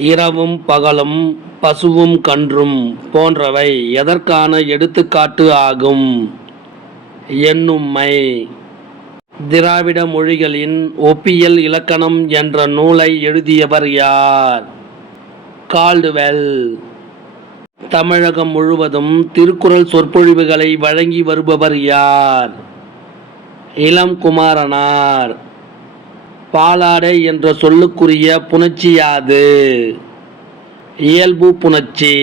இரவும் பகலும் பசுவும் கன்றும் போன்றவை எதற்கான எடுத்துக்காட்டு ஆகும்? என்னும்மை. திராவிட மொழிகளின் ஒப்பியல் இலக்கணம் என்ற நூலை எழுதியவர் யார்? கால்டுவெல். தமிழகம் முழுவதும் திருக்குறள் சொற்பொழிவுகளை வழங்கி வருபவர் யார்? இளம் குமாரனார் பாலாடை என்ற சொல்லுக்குரிய புணர்ச்சி யாது? இயல்பு புணர்ச்சி.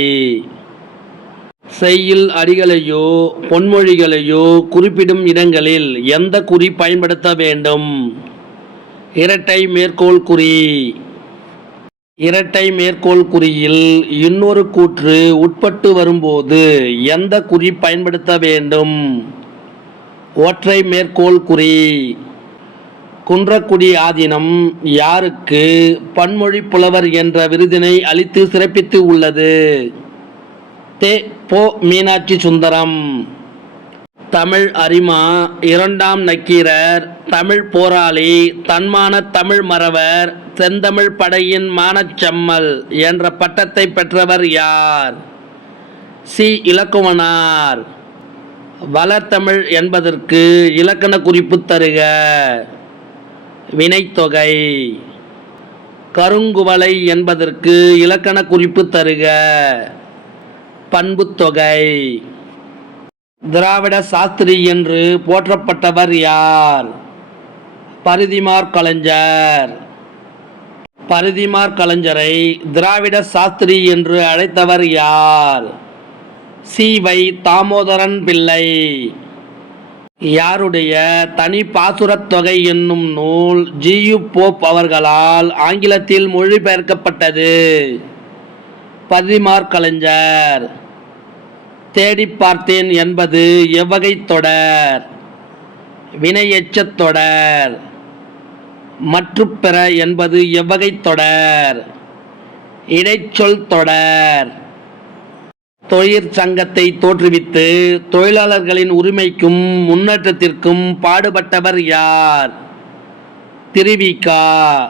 செய்யுள் அடிகளையோ பொன்மொழிகளையோ குறிப்பிடும் இடங்களில் எந்த குறி பயன்படுத்த வேண்டும்? இரட்டை மேற்கோள் குறி. இரட்டை மேற்கோள் குறியில் இன்னொரு கூற்று உட்பட்டு வரும்போது எந்த குறி பயன்படுத்த வேண்டும்? ஒற்றை மேற்கோள் குறி. குன்றக்குடி ஆதீனம் யாருக்கு பன்மொழி புலவர் என்ற விருதினை அளித்து சிறப்பித்து உள்ளது? தே. போ. மீனாட்சி சுந்தரம். தமிழ் அரிமா இரண்டாம் நக்கீரர் தமிழ் போராளி தன்மான தமிழ் மறவர் செந்தமிழ் படையின் மானச்சம்மல் என்ற பட்டத்தை பெற்றவர் யார்? சி. இலக்குவனார் வளர்த்தமிழ் என்பதற்கு இலக்கண குறிப்பு தருக. வினைத்தொகை. கருங்குவலை என்பதற்கு இலக்கண குறிப்பு தருக. பண்புத்தொகை. திராவிட சாஸ்திரி என்று போற்றப்பட்டவர் யார்? பருதிமார் கலைஞர். பருதிமார் கலைஞரை திராவிட சாஸ்திரி என்று அழைத்தவர் யார்? சி. வை. தாமோதரன் பிள்ளை. யாருடைய தனி பாசுரத்தொகை என்னும் நூல் ஜியு போப் அவர்களால் ஆங்கிலத்தில் மொழிபெயர்க்கப்பட்டது. பதிமார் கலைஞர். தேடி பார்த்தேன் என்பது எவ்வகை தொடர்? வினையெச்சத் தொடர். மற்றுப்பெற என்பது எவ்வகை தொடர்? இடைச்சொல் தொடர். தொழிற்சங்கத்தை தோற்றுவித்து தொழிலாளர்களின் உரிமைக்கும் முன்னேற்றத்திற்கும் பாடுபட்டவர் யார்? திருவிகா.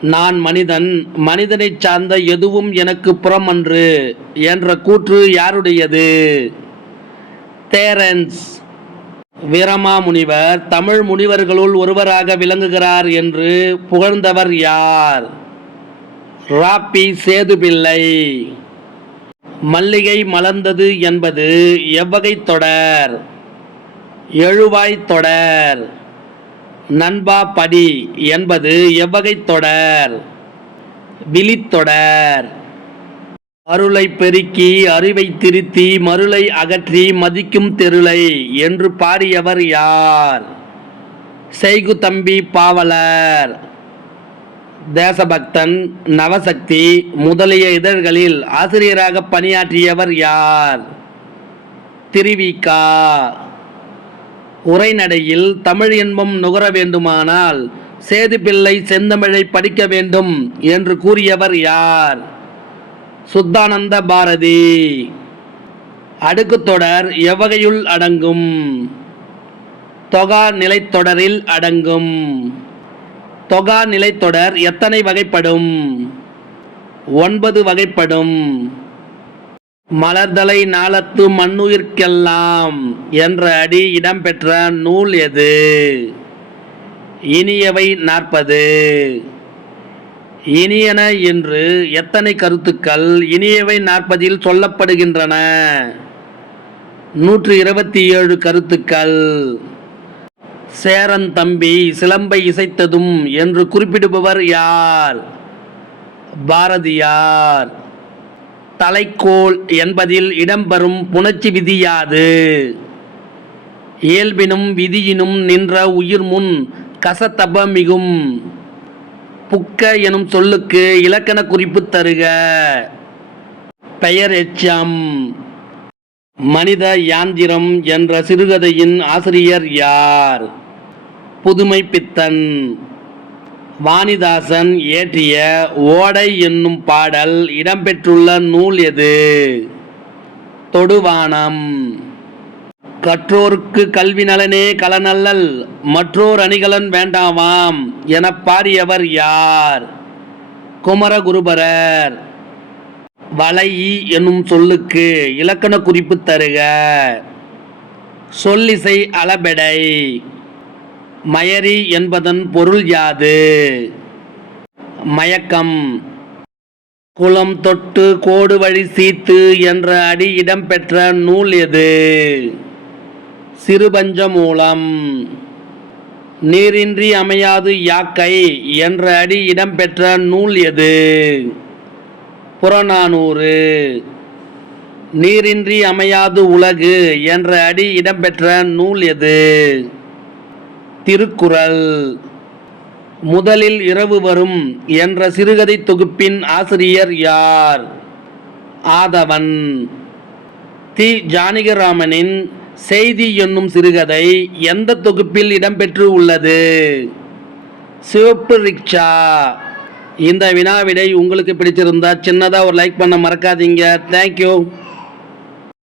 நான் மனிதன். மனிதனைச் சார்ந்த எதுவும் எனக்கு புறமன்று என்ற கூற்று யாருடையது? தேரன்ஸ். வீரமா முனிவர் தமிழ் முனிவர்களுள் ஒருவராக விளங்குகிறார் என்று புகழ்ந்தவர் யார்? ராப்பி சேதுபிள்ளை. மல்லிகை மலர்ந்தது என்பது எவ்வகை தொடர்? எழுவாய் தொடர். நண்பா படி என்பது எவ்வகை தொடர்? விழித்தொடர் அருளை பெருக்கி அறிவை திருத்தி மருளை அகற்றி மதிக்கும் தெருளை என்று பாடியவர் யார்? செய்கு தம்பி பாவலர். தேசபக்தன் நவசக்தி முதலிய இதழ்களில் ஆசிரியராக பணியாற்றியவர் யார்? திருவிகா. உரைநடையில் தமிழ் இன்பம் நுகர வேண்டுமானால் சேதுப்பிள்ளை செந்தமிழை படிக்க வேண்டும் என்று கூறியவர் யார்? சுத்தானந்த பாரதி. அடுக்குத் தொடர் எவ்வகையுள் அடங்கும்? தொகா நிலைத்தொடரில் அடங்கும். தொகா நிலைத்தொடர் எத்தனை வகைப்படும்? ஒன்பது வகைப்படும். மலர்தலை நாளத்து மண்ணுயிர்க்கெல்லாம் என்ற அடி இடம்பெற்ற நூல் எது? இனியவை நாற்பது. இனியன என்று எத்தனை கருத்துக்கள் இனியவை நாற்பதில் சொல்லப்படுகின்றன? நூற்று இருபத்தி ஏழு கருத்துக்கள். சேரன் தம்பி சிலம்பை இசைத்ததும் என்று குறிப்பிடுபவர் யார்? பாரதியார். தலைக்கோல் என்பதில் இடம்பெறும் புணர்ச்சி விதியாது இயல்பினும் விதியினும் நின்ற உயிர் முன் கசத்தப மிகும் புக்க எனும் சொல்லுக்கு இலக்கண குறிப்பு தருக. பெயர் எச்சம். மனித யாந்திரம் என்ற சிறுகதையின் ஆசிரியர் யார்? புதுமை பித்தன் வாணிதாசன் இயற்றிய ஓடை என்னும் பாடல் இடம்பெற்றுள்ள நூல் எது? தொடுவானம். கற்றோர்க்கு கல்வி நலனே கலனல்லல் மற்றோர் அணிகலன் வேண்டாமாம் எனப் பாடியவர் யார்? குமரகுருபரர். வலை என்னும் சொல்லுக்கு இலக்கண குறிப்பு தருக. சொல்லிசை அளபெடை. மயரி என்பதன் பொருள் யாது? மயக்கம். குளம் தொட்டு கோடு வழி சீத்து என்ற அடி இடம்பெற்ற நூல் எது? சிறுபஞ்ச மூலம். நீரின்றி அமையாது யாக்கை என்ற அடி இடம்பெற்ற நூல் எது? புறநானூறு. நீரின்றி அமையாது உலகு என்ற அடி இடம்பெற்ற நூல் எது? திருக்குறள். முதலில் இரவு வரும் என்ற சிறுகதை தொகுப்பின் ஆசிரியர் யார்? ஆதவன். தி. ஜானகிராமனின் செய்தி என்னும் சிறுகதை எந்த தொகுப்பில் இடம்பெற்று உள்ளது? சிவப்பு ரிக்ஷா. இந்த வினாவிடை உங்களுக்கு பிடிச்சிருந்தா சின்னதாக ஒரு லைக் பண்ண மறக்காதீங்க. தேங்க்யூ